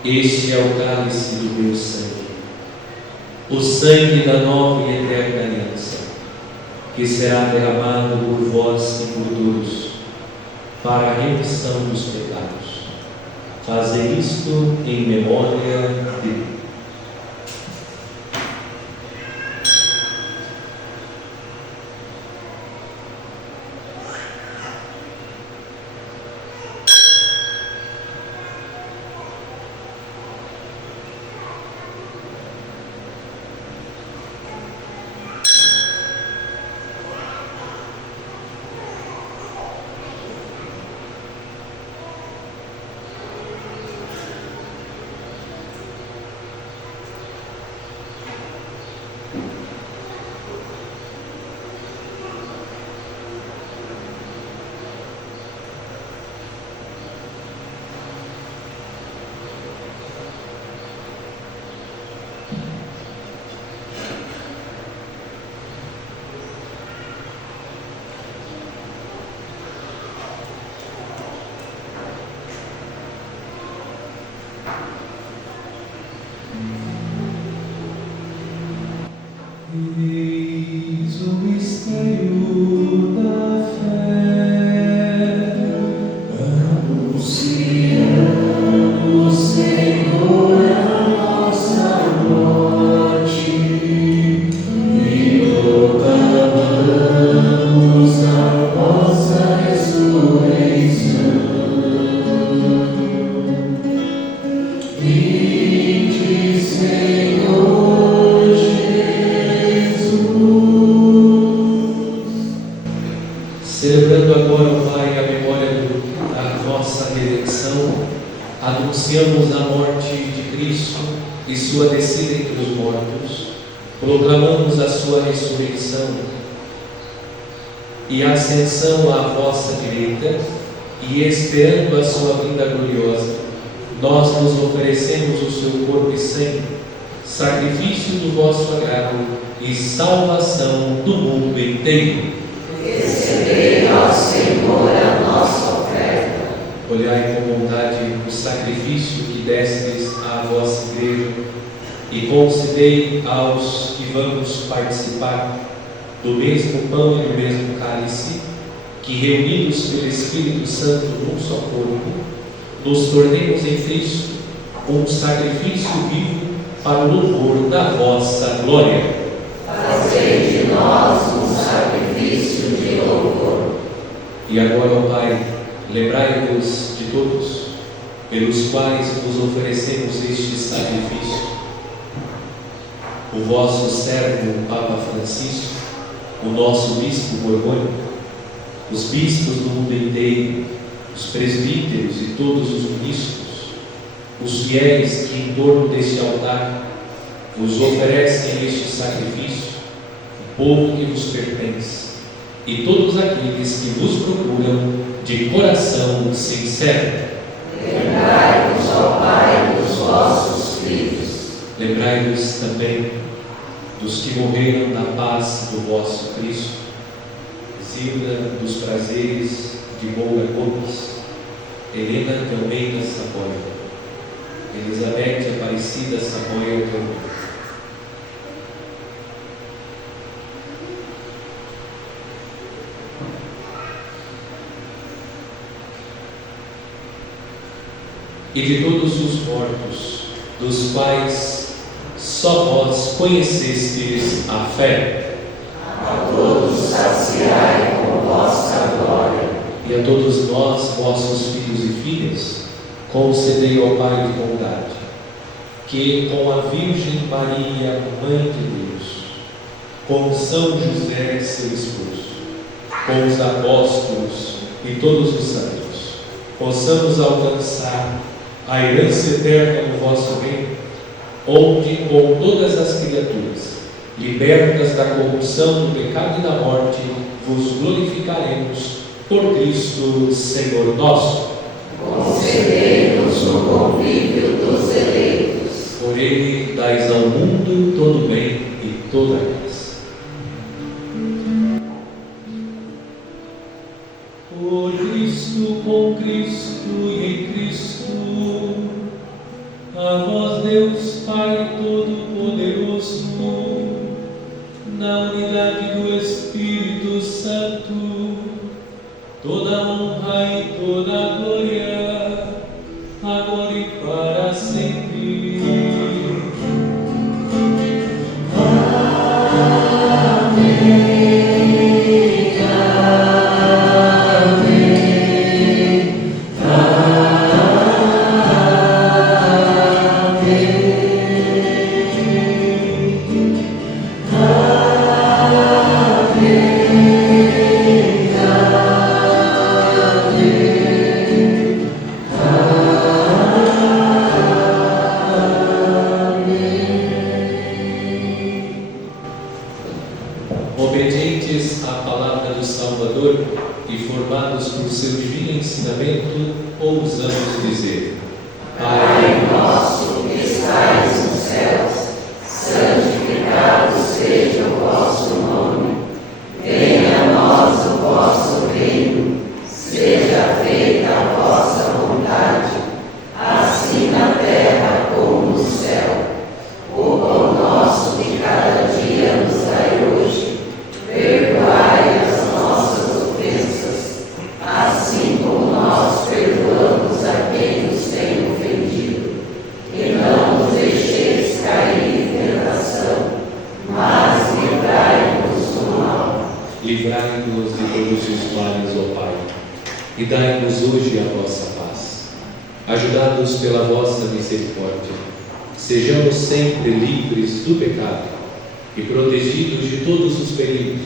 Este é o cálice do meu sangue, o sangue da nova e eterna aliança, que será derramado por vós e por todos, para a remissão dos pecados. Fazei isto em memória de mim. Eis o mistério da fé, anunciando o Senhor a nossa morte e proclamamos a vossa ressurreição. Vinde, Senhor. Celebrando agora, ó Pai, a memória da vossa redenção, anunciamos a morte de Cristo e sua descida entre os mortos, proclamamos a sua ressurreição e ascensão à vossa direita, e esperando a sua vinda gloriosa, nós nos oferecemos o seu corpo e sangue, sacrifício do vosso agrado e salvação do mundo inteiro. Recebei, ó Senhor, a nossa oferta. Olhai com bondade o sacrifício que destes à vossa igreja e concedei aos que vamos participar do mesmo pão e do mesmo cálice, que reunidos pelo Espírito Santo num só corpo, nos tornemos em Cristo um sacrifício vivo para o louvor da vossa glória. Fazei de nós um sacrifício de louvor. E agora, ó Pai, lembrai-vos de todos, pelos quais vos oferecemos este sacrifício. O vosso servo, Papa Francisco, o nosso Bispo Borgônico, os bispos do mundo inteiro, os presbíteros e todos os ministros, os fiéis que em torno deste altar vos oferecem este sacrifício, o povo que vos pertence, e todos aqueles que vos procuram de coração sincero. Lembrai-vos, ó Pai, dos vossos filhos. Lembrai-vos também dos que morreram na paz do vosso Cristo, Zilda dos Prazeres de Moura Gomes, Helena de Almeida Saboia, Elizabeth Aparecida Saboia Gomes. E de todos os mortos, dos quais só vós conhecestes a fé. A todos saciai com vossa glória. E a todos nós, vossos filhos e filhas, concedei, ó Pai de bondade, que com a Virgem Maria, Mãe de Deus, com São José, seu esposo, com os apóstolos e todos os santos, possamos alcançar a herança eterna no vosso reino, onde com todas as criaturas, libertas da corrupção, do pecado e da morte, vos glorificaremos por Cristo, Senhor nosso. Concedei-nos o convívio dos eleitos. Por ele dais ao mundo todo bem e toda a graça. Por Cristo, com Cristo e em Cristo, a vós Deus Pai Todo-Poderoso, na unidade do Espírito Santo, toda honra e toda glória, agora e para sempre. Obedientes à palavra do Salvador e formados por seu divino ensinamento, ousamos dizer: Pai nosso que estais nos céus, santificado seja o vosso nome. Venha a nós o vosso reino. Seja feita a vossa vontade, assim na terra como no céu. O pão nosso de cada dia nos dai hoje. Perdoai as nossas ofensas, assim como nós perdoamos a quem nos tem ofendido. E não nos deixeis cair em tentação, mas livrai-nos do mal. livrai-nos de todos os males, ó Pai, e dai-nos hoje a vossa paz. Ajudai-nos pela vossa misericórdia, sejamos sempre livres do pecado e protegidos de todos os perigos,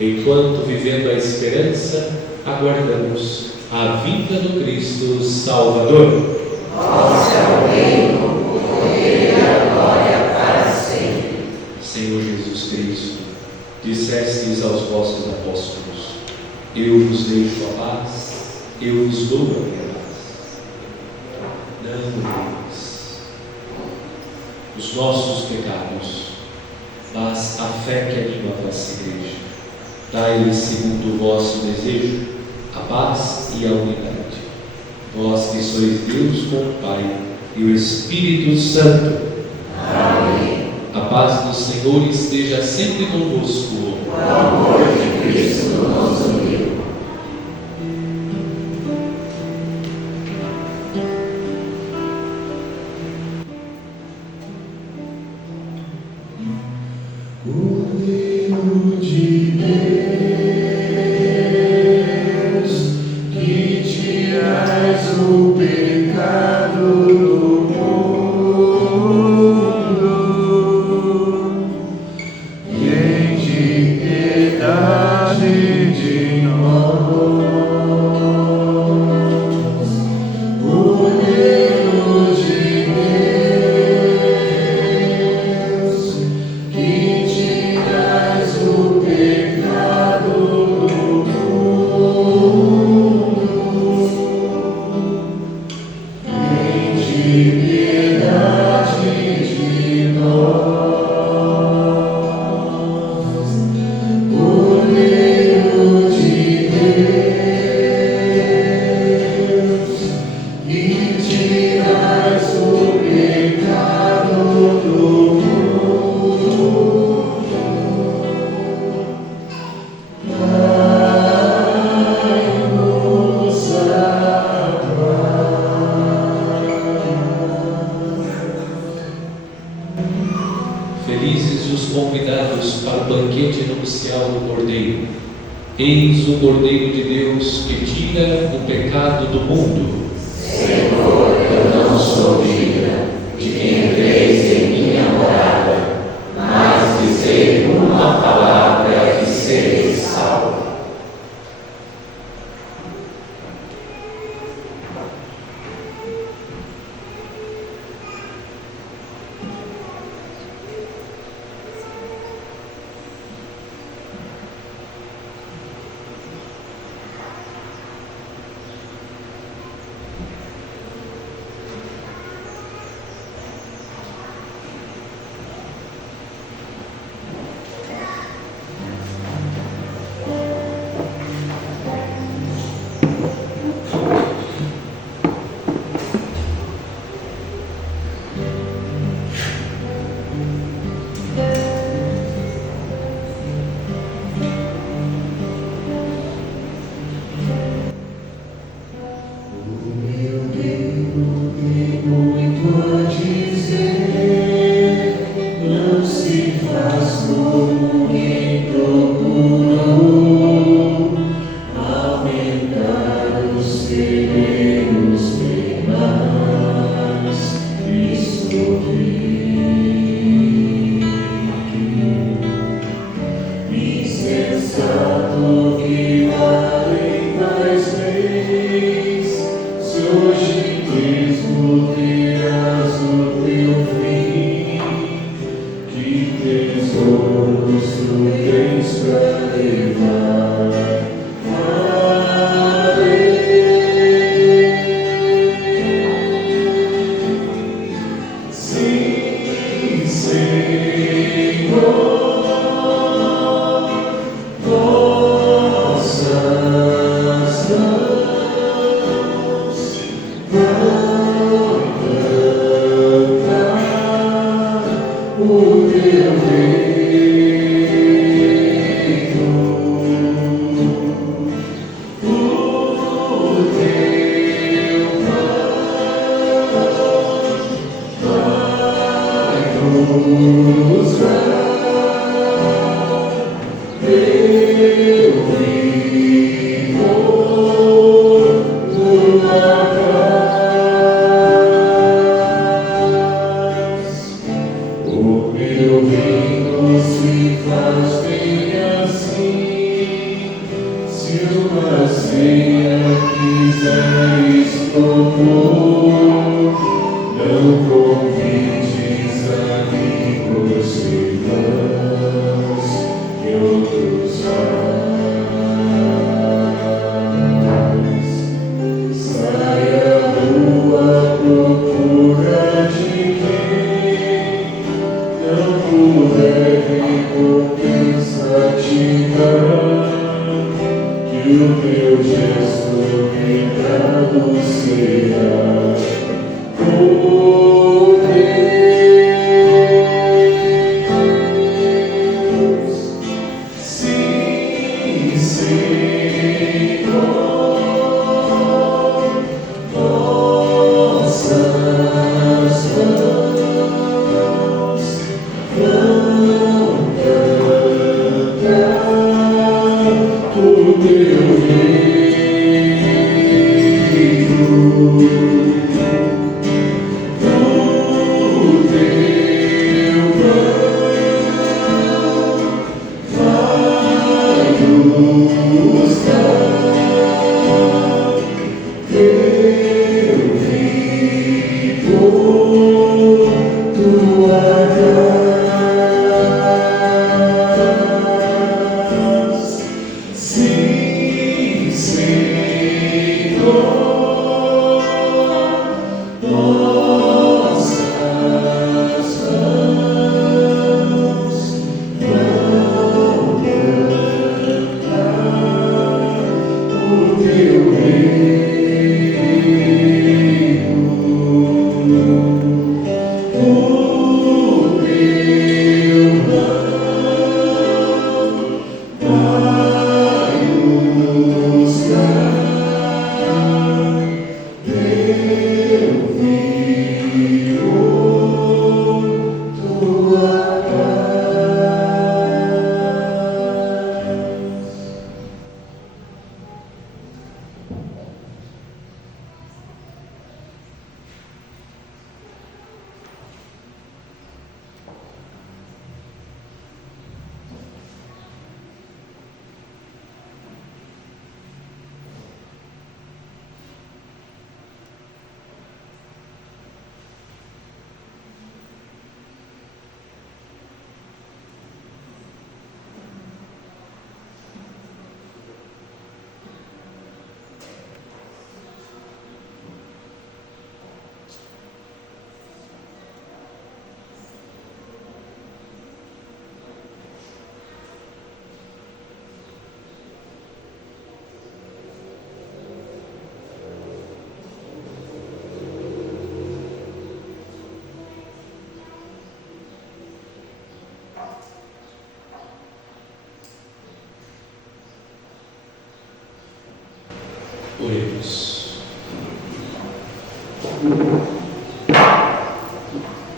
enquanto, vivendo a esperança, aguardamos a vinda do Cristo Salvador. Vosso é o reino, o poder e a glória para sempre. Senhor Jesus Cristo, dissestes aos vossos apóstolos: eu vos deixo a paz, eu vos dou a minha paz. Não temas os nossos pecados, mas a fé que anima a vossa igreja. Dai-lhes, segundo o vosso desejo, a paz e a unidade. Vós que sois Deus com o Pai e o Espírito Santo. Amém. A paz do Senhor esteja sempre convosco. O amor de Cristo nos uniu. Cordeiro de Deus, que tirais o pecado do mundo, tende piedade de nós. convidados para o banquete nupcial do Cordeiro. Eis o Cordeiro de Deus que tira o pecado do mundo. Senhor, eu não sou digna de que entreis em minha morada, mas dizei uma palavra e serei salvo.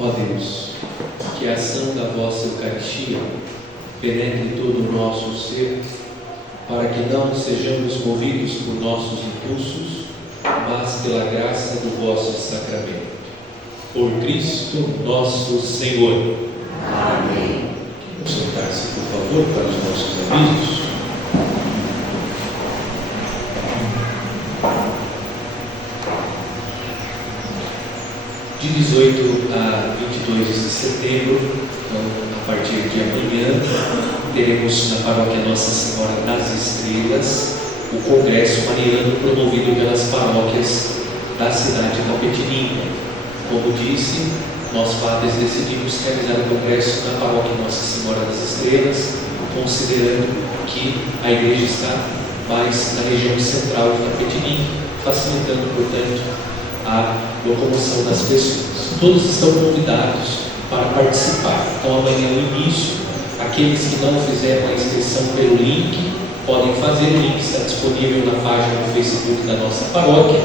Ó Deus, que a ação da vossa Eucaristia penetre todo o nosso ser, para que não sejamos movidos por nossos impulsos, mas pela graça do vosso sacramento. Por Cristo nosso Senhor. Amém. Vamos sentar-se, por favor, para os nossos avisos. De 18 a 22 de setembro, então, a partir de amanhã, teremos na paróquia Nossa Senhora das Estrelas o Congresso Mariano promovido pelas paróquias da cidade de Itapetininga. Como disse, nós padres decidimos realizar o Congresso na paróquia Nossa Senhora das Estrelas, considerando que a igreja está mais na região central de Itapetininga, facilitando, portanto, a locomoção das pessoas. Todos estão convidados para participar. Então amanhã no início, aqueles que não fizeram a inscrição pelo link, podem fazer. O link está disponível na página do Facebook da nossa paróquia.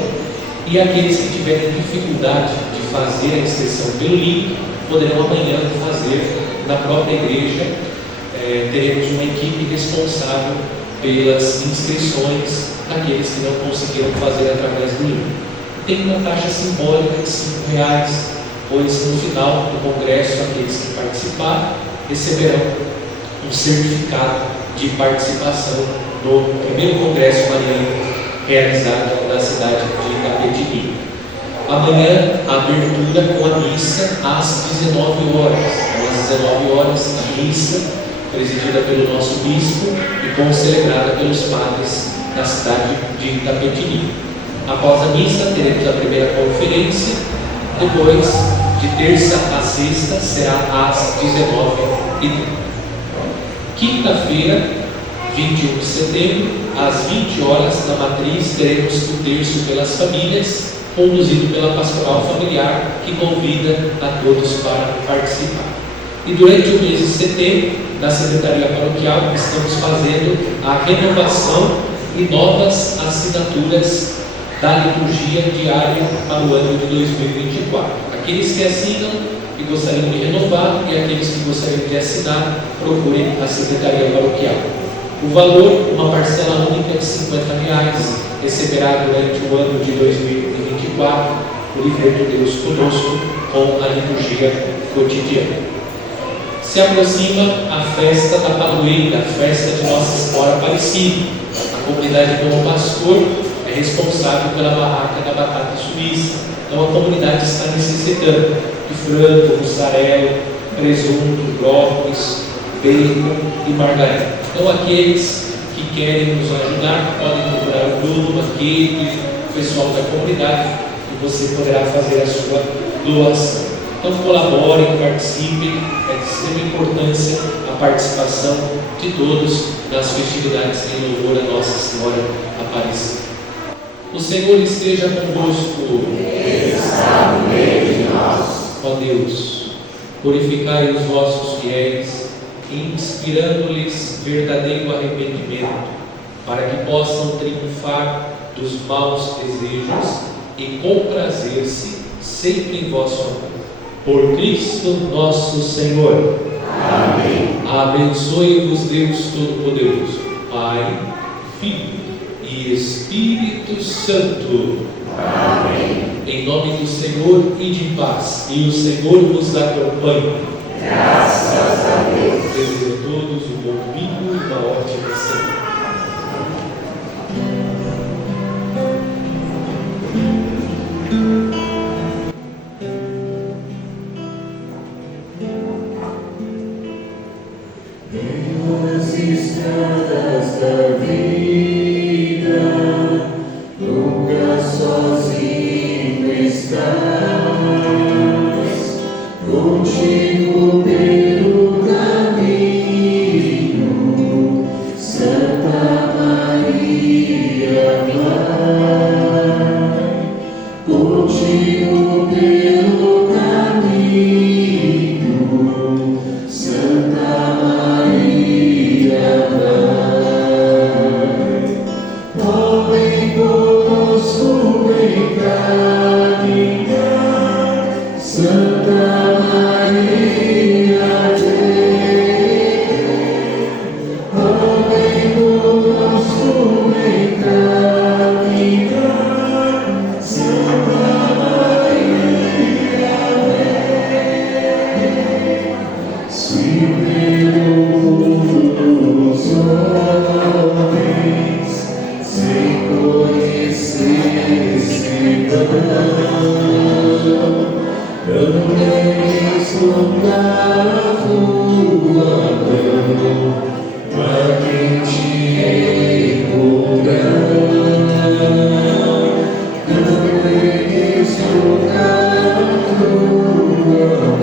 E aqueles que tiverem dificuldade de fazer a inscrição pelo link, poderão amanhã fazer na própria igreja. Teremos uma equipe responsável pelas inscrições daqueles que não conseguiram fazer através do link. Tem uma taxa simbólica de R$5, pois no final do congresso, aqueles que participarem receberão um certificado de participação no primeiro congresso mariano realizado na cidade de Itapetininga. Amanhã, a abertura com a missa às 19 horas. Às 19 horas, a missa presidida pelo nosso bispo e concelebrada pelos padres da cidade de Itapetininga. Após a missa, teremos a primeira conferência. Depois, de terça a sexta, será às 19h30. Quinta-feira, 21 de setembro, às 20 horas, na matriz, teremos o terço pelas famílias, conduzido pela pastoral familiar, que convida a todos para participar. E durante o mês de setembro, na Secretaria Paroquial, estamos fazendo a renovação e novas assinaturas da liturgia diária para o ano de 2024. Aqueles que assinam e gostariam de renovar e aqueles que gostariam de assinar, procurem a Secretaria Paroquial. O valor, uma parcela única de R$50, receberá durante o ano de 2024 o livreto Deus Conosco com a liturgia cotidiana. Se aproxima a festa da Padroeira, a festa de Nossa Senhora Aparecida. A comunidade do Bom Pastor é responsável pela barraca da batata suíça. Então a comunidade está necessitando de frango, mussarela, presunto, brócolis, bacon e margarina. Então aqueles que querem nos ajudar podem procurar o Bruno, a Kate, o pessoal da comunidade, e você poderá fazer a sua doação. Então colaborem, participem, é de extrema importância a participação de todos nas festividades em louvor a Nossa Senhora Aparecida. O Senhor esteja convosco. Ele está no meio de nós. Ó Deus, purificai os vossos fiéis, inspirando-lhes verdadeiro arrependimento, para que possam triunfar dos maus desejos e comprazer-se sempre em vosso amor. Por Cristo nosso Senhor. Amém. Abençoe-vos Deus Todo-Poderoso, Pai, Filho e Espírito Santo. Amém. Em nome do Senhor e de paz, e o Senhor vos acompanhe. Graças a Deus. Desejo a todos um bom domingo e uma ótima semana. Nas estradas da vida, nunca sozinho estás, contigo pelo caminho, Santa Maria vai, contigo pelo caminho, Santa Maria vai, homem conosco em carne, início da tua